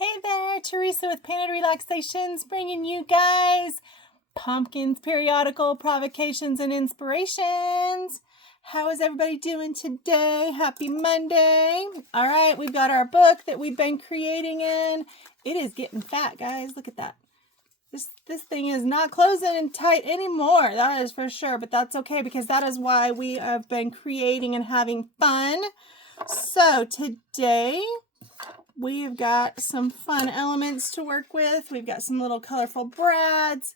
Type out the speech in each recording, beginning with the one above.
Hey there, Teresa with Painted Relaxations, bringing you guys pumpkins, periodical provocations, and inspirations. How is everybody doing today? Happy Monday. All right, we've got our book that we've been creating in. It is getting fat, guys. Look at that. This thing is not closing in tight anymore. That is for sure, but that's okay because that is why we have been creating and having fun. So today we've got some fun elements to work with. We've got some little colorful brads,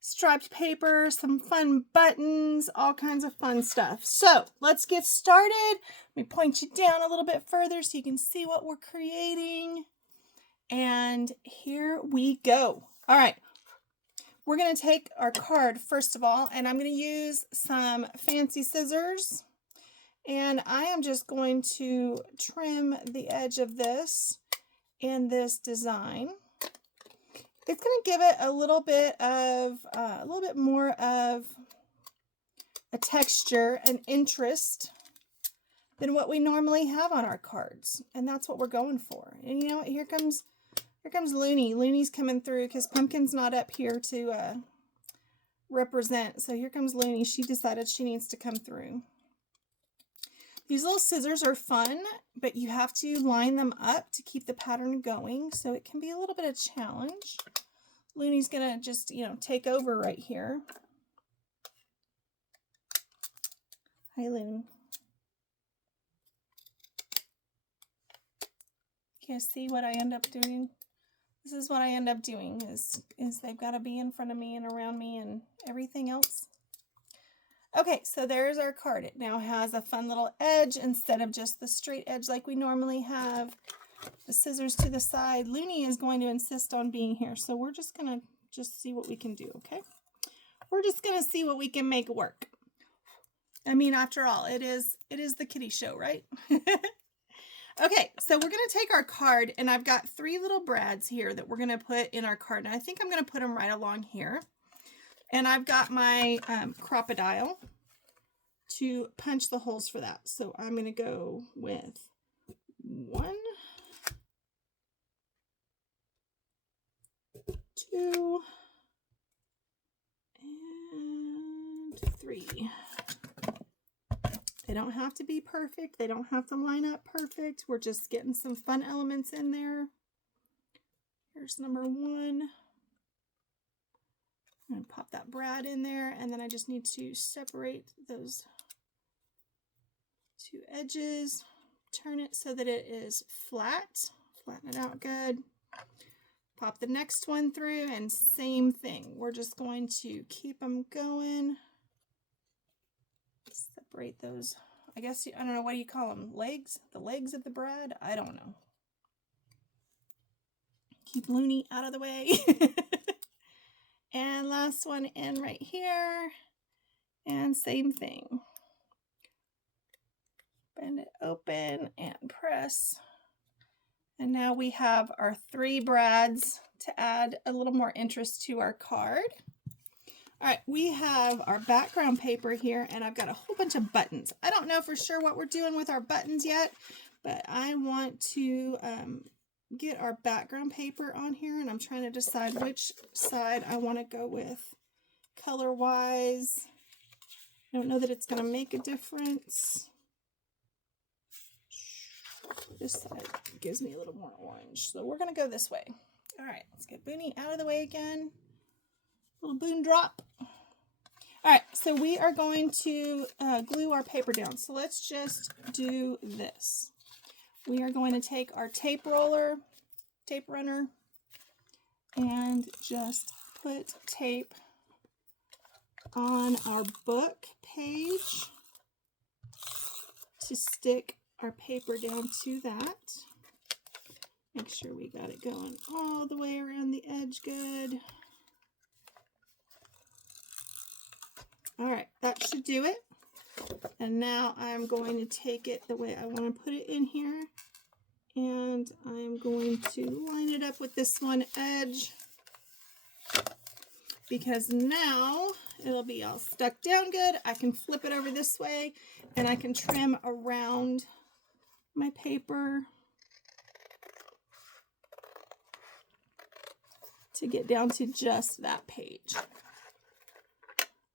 striped paper, some fun buttons, all kinds of fun stuff. So let's get started. Let me point you down a little bit further so you can see what we're creating. And here we go. All right. We're going to take our card first of all, and I'm going to use some fancy scissors. And I am just going to trim the edge of this in this design. It's going to give it a little bit more of a texture and interest than what we normally have on our cards. And that's what we're going for. And you know what? Here comes Looney. Looney's coming through because Pumpkin's not up here to represent. So here comes Looney. She decided she needs to come through. These little scissors are fun, but you have to line them up to keep the pattern going, so it can be a little bit of a challenge. Looney's gonna just, take over right here. Hi, Loon. You guys see what I end up doing? This is what I end up doing, is they've got to be in front of me and around me and everything else. Okay, so there's our card. It now has a fun little edge instead of just the straight edge like we normally have. The scissors to the side. Looney is going to insist on being here, so we're just going to see what we can do, okay? We're just going to see what we can make work. I mean, after all, it is the kitty show, right? Okay, so we're going to take our card, and I've got 3 little brads here that we're going to put in our card, and I think I'm going to put them right along here. And I've got my crocodile to punch the holes for that. So I'm going to go with 1, 2, and 3. They don't have to be perfect. They don't have to line up perfect. We're just getting some fun elements in there. Here's number 1. I'm going to pop that brad in there, and then I just need to separate those 2 edges, turn it so that it is flat, flatten it out good, pop the next one through, and same thing. We're just going to keep them going, separate those, I guess, I don't know, what do you call them, legs? The legs of the brad? I don't know. Keep Looney out of the way. And last one in right here, and same thing. Bend it open and press. And now we have our 3 brads to add a little more interest to our card. All right, we have our background paper here, and I've got a whole bunch of buttons. I don't know for sure what we're doing with our buttons yet, but I want to get our background paper on here, and I'm trying to decide which side I want to go with color wise. I don't know that it's going to make a difference. This side gives me a little more orange, so we're going to go this way. All right, let's get Booney out of the way again. Little Boon drop. All right, so we are going to glue our paper down. So let's just do this. We are going to take our tape runner, and just put tape on our book page to stick our paper down to that. Make sure we got it going all the way around the edge good. All right, that should do it. And now I'm going to take it the way I want to put it in here, and I'm going to line it up with this one edge, because now it'll be all stuck down good. I can flip it over this way, and I can trim around my paper to get down to just that page.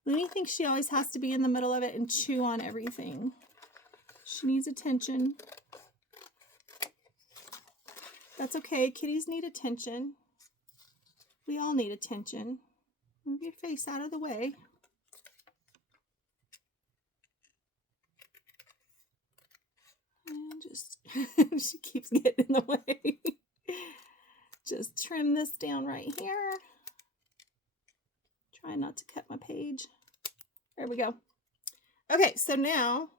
Looney thinks she always has to be in the middle of it and chew on everything. She needs attention. That's okay. Kitties need attention. We all need attention. Move your face out of the way. And just, she keeps getting in the way. Just trim this down right here. Try not to cut my page. There we go. Okay, so now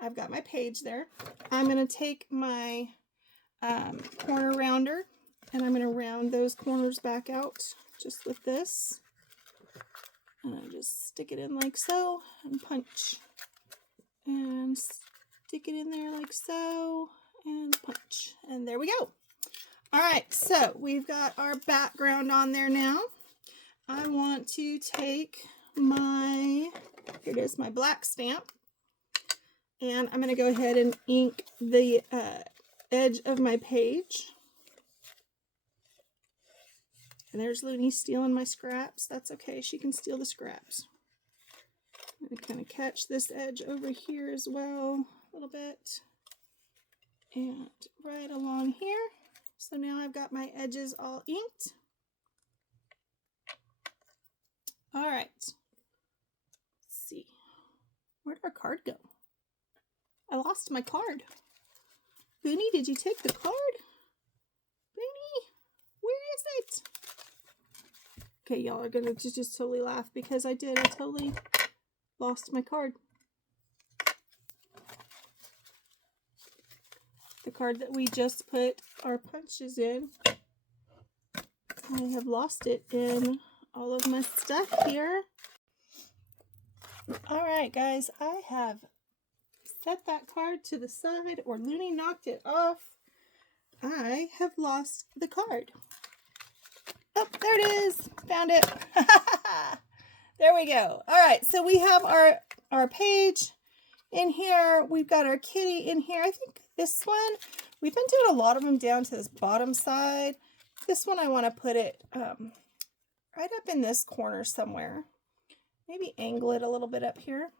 I've got my page there. I'm going to take my corner rounder and I'm going to round those corners back out just with this. And I just stick it in like so and punch. And stick it in there like so and punch. And there we go. All right, so we've got our background on there now. I want to take my, here it is, my black stamp. And I'm going to go ahead and ink the edge of my page. And there's Looney stealing my scraps. That's okay. She can steal the scraps. I'm going to kind of catch this edge over here as well a little bit. And right along here. So now I've got my edges all inked. All right. Let's see. Where'd our card go? I lost my card. Booney, did you take the card? Booney, where is it? Okay, y'all are gonna just totally laugh because I totally lost my card. The card that we just put our punches in. I have lost it in all of my stuff here. All right, guys, I have set that card to the side, or Looney knocked it off. I have lost the card. Oh, there it is. Found it. There we go. All right, so we have our page in here. We've got our kitty in here. I think this one, we've been doing a lot of them down to this bottom side. This one I want to put it right up in this corner somewhere. Maybe angle it a little bit up here.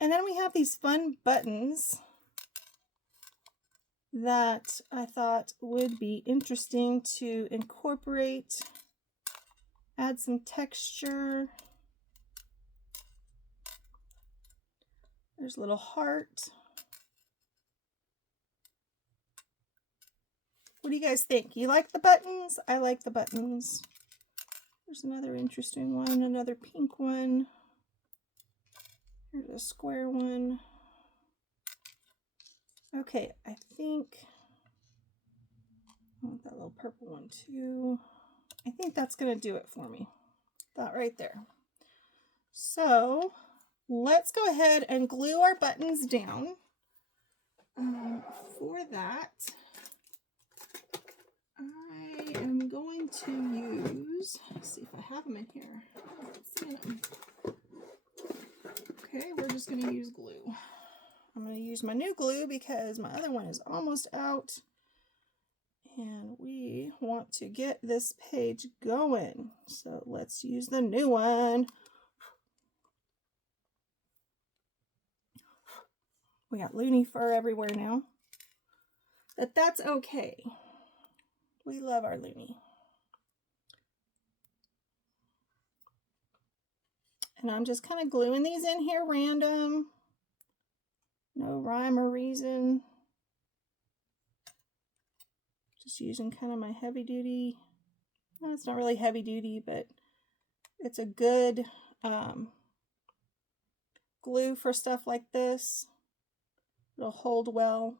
And then we have these fun buttons that I thought would be interesting to incorporate, add some texture. There's a little heart. What do you guys think? You like the buttons? I like the buttons. There's another interesting one, another pink one. Here's a square one. Okay, I think I want that little purple one too. I think that's going to do it for me. That right there. So let's go ahead and glue our buttons down. For that, I am going to use, let's see if I have them in here. I haven't seen them. Okay, we're just going to use glue. I'm going to use my new glue because my other one is almost out. And we want to get this page going. So let's use the new one. We got Looney fur everywhere now. But that's okay. We love our Looney. And I'm just kind of gluing these in here random. No rhyme or reason. Just using kind of my heavy duty. Well, it's not really heavy duty, but it's a good glue for stuff like this. It'll hold well.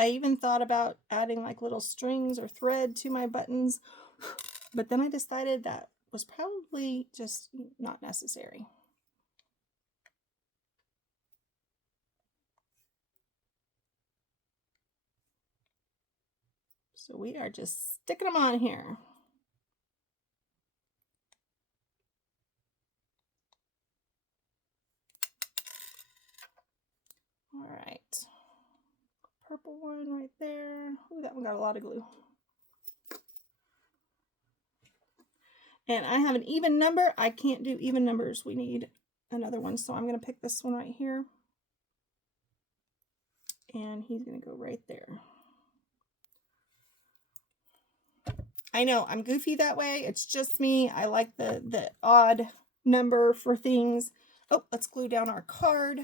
I even thought about adding like little strings or thread to my buttons, but then I decided that was probably just not necessary. So we are just sticking them on here. All right. Purple one right there. Ooh, that one got a lot of glue. And I have an even number. I can't do even numbers. We need another one. So I'm going to pick this one right here. And he's going to go right there. I know I'm goofy that way. It's just me. I like the odd number for things. Oh, let's glue down our card.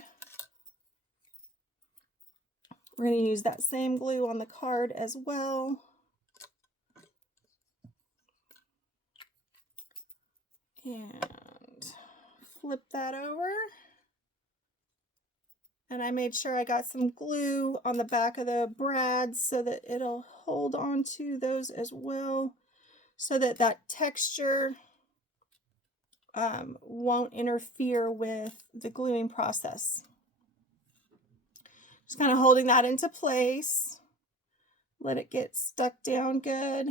We're going to use that same glue on the card as well. And flip that over. And I made sure I got some glue on the back of the brads so that it'll hold on to those as well, so that that texture won't interfere with the gluing process. Just kind of holding that into place. Let it get stuck down good.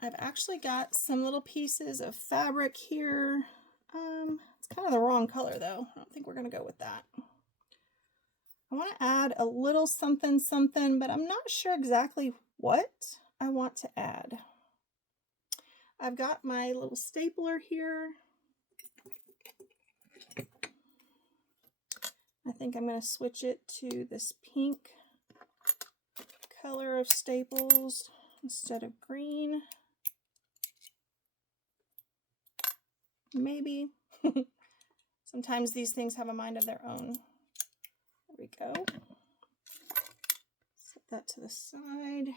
I've actually got some little pieces of fabric here. It's kind of the wrong color though. I don't think we're going to go with that. I want to add a little something something, but I'm not sure exactly what I want to add. I've got my little stapler here. I think I'm going to switch it to this pink color of staples instead of green. Maybe. Sometimes these things have a mind of their own. There we go. Set that to the side.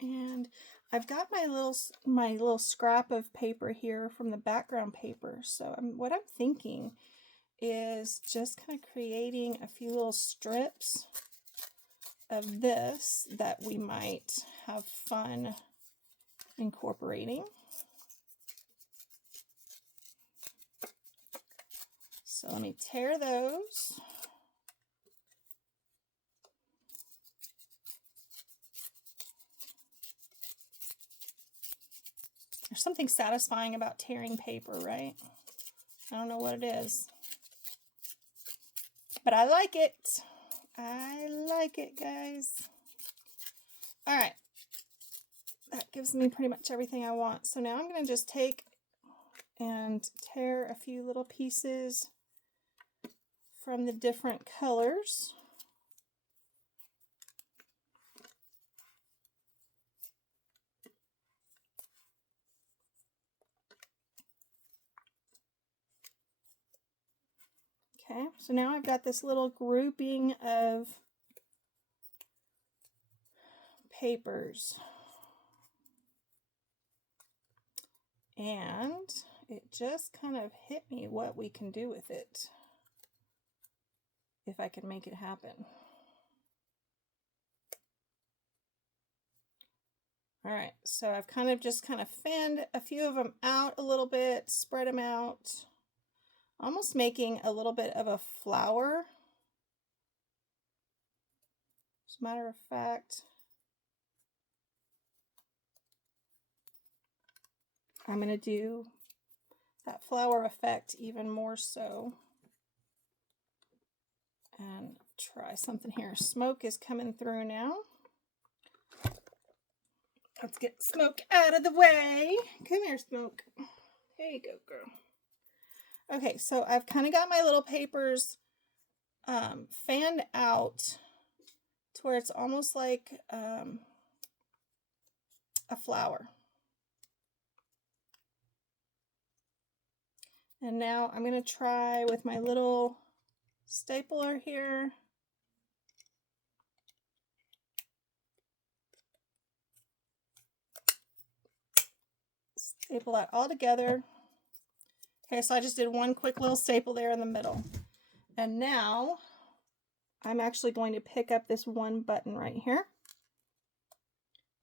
And I've got my little scrap of paper here from the background paper. So what I'm thinking is just kind of creating a few little strips of this that we might have fun incorporating. So let me tear those. There's something satisfying about tearing paper, right? I don't know what it is, but I like it. I like it, guys. All right. That gives me pretty much everything I want. So now I'm going to just take and tear a few little pieces from the different colors. Okay, so now I've got this little grouping of papers. And it just kind of hit me what we can do with it if I can make it happen. All right, so I've just fanned a few of them out a little bit, spread them out, almost making a little bit of a flower. As a matter of fact, I'm going to do that flower effect even more so. And try something here. Smoke is coming through now. Let's get Smoke out of the way. Come here, Smoke. There you go, girl. Okay, so I've kind of got my little papers fanned out to where it's almost like a flower. And now I'm going to try with my little stapler here. Staple that all together. Okay, so I just did one quick little staple there in the middle. And now I'm actually going to pick up this one button right here.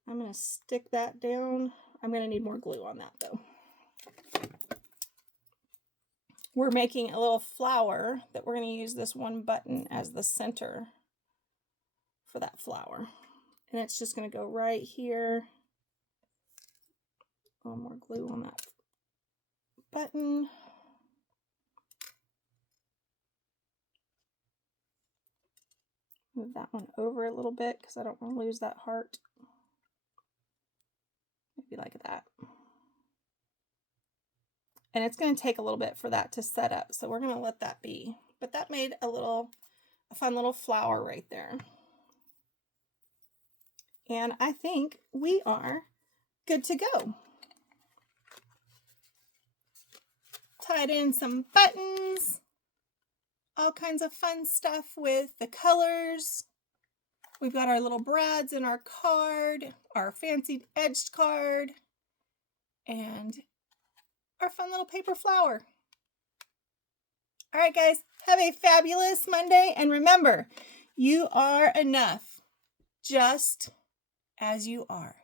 I'm going to stick that down. I'm going to need more glue on that though. We're making a little flower that we're going to use this one button as the center for that flower. And it's just going to go right here. A little more glue on that button. Move that one over a little bit because I don't want to lose that heart. Maybe like that. And it's going to take a little bit for that to set up, so we're going to let that be. But that made a fun little flower right there. And I think we are good to go. Tied in some buttons, all kinds of fun stuff with the colors. We've got our little brads in our card, our fancy edged card, and our fun little paper flower. All right, guys, have a fabulous Monday. And remember, you are enough, just as you are.